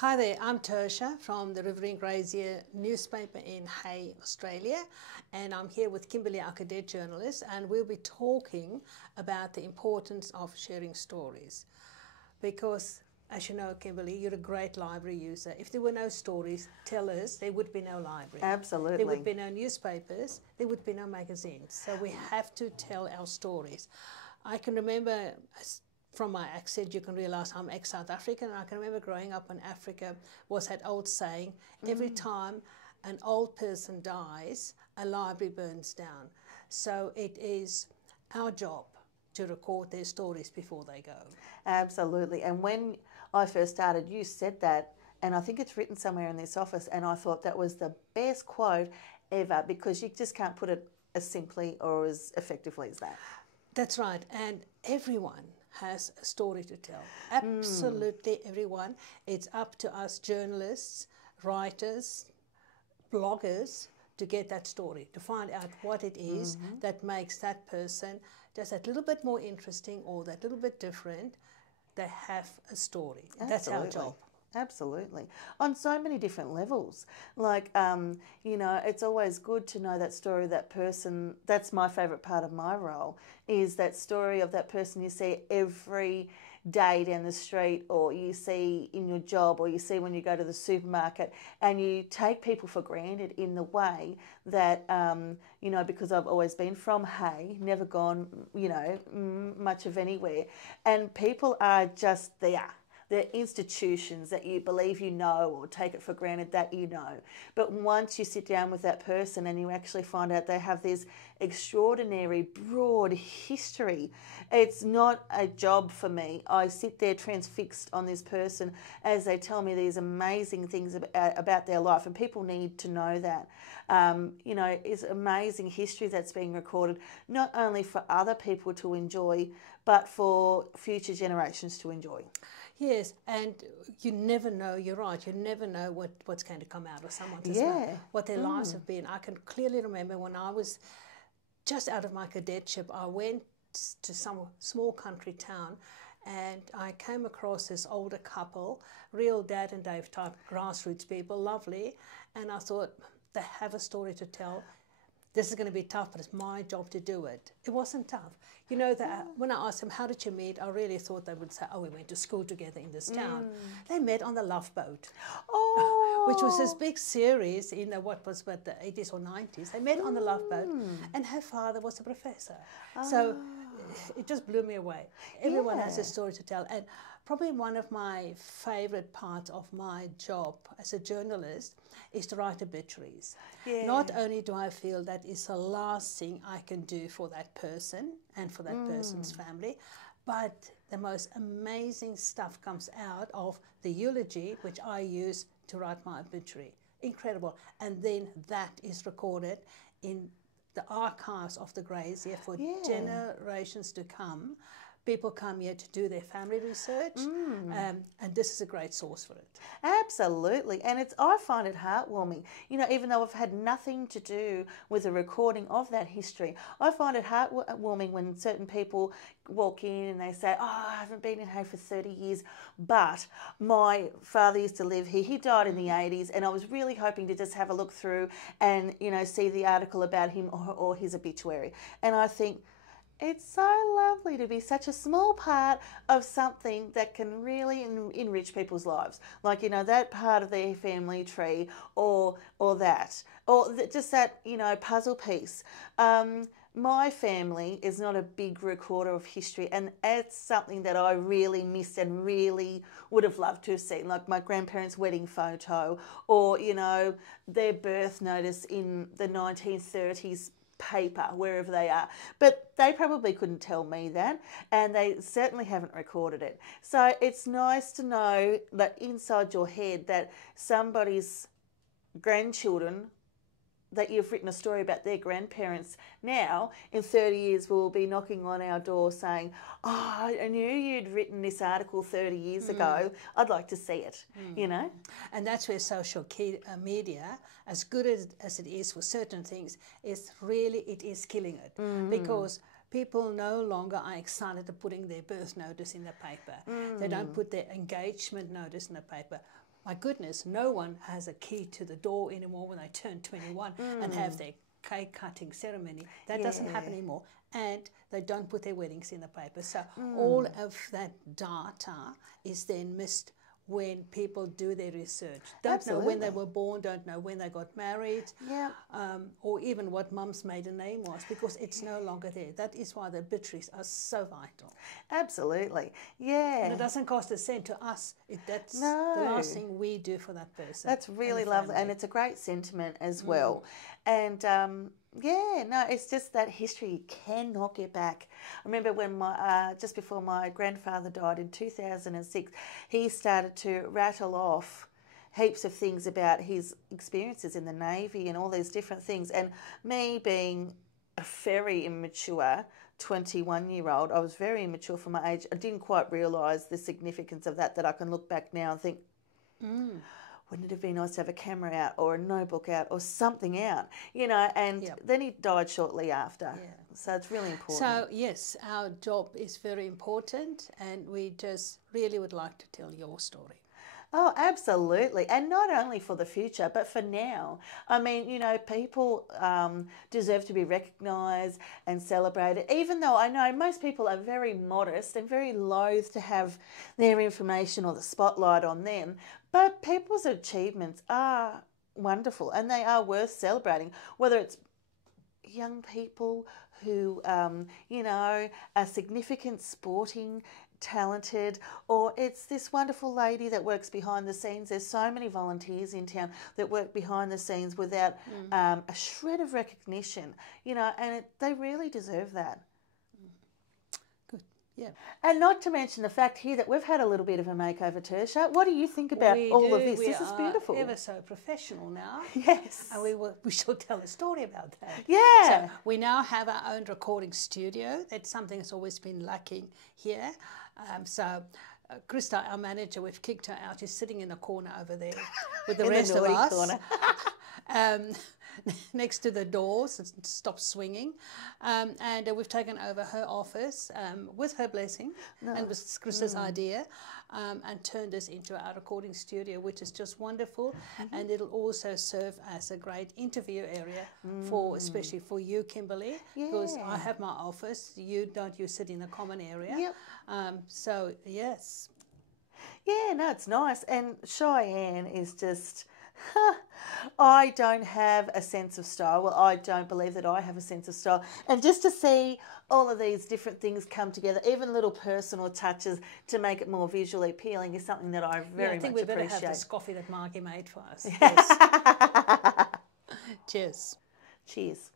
Hi there, I'm Tertia from the Riverine Grazier newspaper in Hay, Australia, and I'm here with Kimberly, our cadet journalist, and we'll be talking about the importance of sharing stories. Because, as you know, Kimberly, you're a great library user. If there were no stories, tell us, there would be no library. Absolutely. There would be no newspapers, there would be no magazines. So we have to tell our stories. I can remember, from my accent, you can realise I'm ex-South African. I can remember growing up in Africa was that old saying, every time an old person dies, a library burns down. So it is our job to record their stories before they go. Absolutely. And when I first started, you said that, and I think it's written somewhere in this office, and I thought that was the best quote ever, because you just can't put it as simply or as effectively as that. That's right. And everyone has a story to tell. Absolutely everyone. It's up to us journalists, writers, bloggers to get that story, to find out what it is that makes that person just that little bit more interesting or that little bit different. They have a story. Absolutely. That's our job. Absolutely. On so many different levels. Like, you know, it's always good to know that story of that person. That's my favourite part of my role, is that story of that person you see every day down the street, or you see in your job, or you see when you go to the supermarket, and you take people for granted in the way that, you know, because I've always been from Hay, never gone, you know, much of anywhere, and people are just there. They're institutions that you believe you know, or take it for granted that you know. But once you sit down with that person and you actually find out they have this extraordinary, broad history, it's not a job for me. I sit there transfixed on this person as they tell me these amazing things about their life, and people need to know that. You know, it's amazing history that's being recorded, not only for other people to enjoy, but for future generations to enjoy. Yes, and you never know, you're right, you never know what's going to come out of someone's mouth, what their lives have been. I can clearly remember when I was just out of my cadetship, I went to some small country town, and I came across this older couple, real Dad and Dave type grassroots people, lovely, and I thought, they have a story to tell. This is going to be tough, but it's my job to do it. It wasn't tough. You know, that when I asked them, how did you meet? I really thought they would say, oh, we went to school together in this town. They met on the Love Boat, which was this big series in the 80s or 90s. They met on the Love Boat, and her father was a professor. So it just blew me away. Everyone has a story to tell. And probably one of my favourite parts of my job as a journalist is to write obituaries. Not only do I feel that is the last thing I can do for that person and for that person's family, but the most amazing stuff comes out of the eulogy, which I use to write my obituary. Incredible. And then that is recorded in the archives of the Grazier for generations to come. People come here to do their family research, and this is a great source for it. Absolutely, and I find it heartwarming. You know, even though I've had nothing to do with the recording of that history, I find it heartwarming when certain people walk in and they say, oh, I haven't been in Hay for 30 years, but my father used to live here. He died in the 80s, and I was really hoping to just have a look through and, you know, see the article about him or his obituary. And I think, it's so lovely to be such a small part of something that can really enrich people's lives. Like, you know, that part of their family tree, or just that, you know, puzzle piece. My family is not a big recorder of history, and it's something that I really missed and really would have loved to have seen, like my grandparents' wedding photo, or, you know, their birth notice in the 1930s paper, wherever they are. But they probably couldn't tell me that, and they certainly haven't recorded it. So it's nice to know that inside your head that somebody's grandchildren, that you've written a story about their grandparents now in 30 years will be knocking on our door saying, oh, I knew you'd written this article 30 years ago. I'd like to see it, you know? And that's where social media, as good as it is for certain things, it is killing it. Because people no longer are excited about putting their birth notice in the paper. They don't put their engagement notice in the paper. my goodness, no one has a key to the door anymore when they turn 21 and have their cake cutting ceremony. That doesn't happen anymore. And they don't put their weddings in the paper. So all of that data is then missed when people do their research. Don't know when they were born, don't know when they got married, or even what mum's maiden name was, because it's no longer there. That is why the obituaries are so vital. Absolutely, yeah. And it doesn't cost a cent to us. That's the last thing we do for that person. That's really lovely, and it's a great sentiment as well. And yeah, no, it's just that history you cannot get back. I remember when just before my grandfather died in 2006, he started to rattle off heaps of things about his experiences in the Navy and all these different things. And me being a very immature 21-year-old, I was very immature for my age. I didn't quite realise the significance of that I can look back now and think, wouldn't it have been nice to have a camera out or a notebook out or something out, you know, and then he died shortly after. So it's really important. So, yes, our job is very important, and we just really would like to tell your story. Oh, absolutely. And not only for the future, but for now. I mean, you know, people deserve to be recognised and celebrated, even though I know most people are very modest and very loath to have their information or the spotlight on them. But people's achievements are wonderful and they are worth celebrating, whether it's young people who, you know, are significant sporting talented, or it's this wonderful lady that works behind the scenes. There's so many volunteers in town that work behind the scenes without a shred of recognition, you know, and they really deserve that. Good, yeah. And not to mention the fact here that we've had a little bit of a makeover, Tertia. What do you think about all of this? This is beautiful. We are ever so professional now. Yes. And we shall tell a story about that. Yeah. So we now have our own recording studio. That's something that's always been lacking here. Krista, our manager, we've kicked her out. She's sitting in the corner over there with the rest of us. Corner. Next to the doors, stop swinging. And we've taken over her office with her blessing and with Krista's idea, and turned this into our recording studio, which is just wonderful. And it'll also serve as a great interview area especially for you, Kimberly, because I have my office. You sit in the common area. So, yes. Yeah, no, it's nice. And Cheyenne is just... I don't have a sense of style. Well, I don't believe that I have a sense of style. And just to see all of these different things come together, even little personal touches to make it more visually appealing, is something that I very much appreciate. I think we better have this coffee that Margie made for us. Yes. Cheers. Cheers.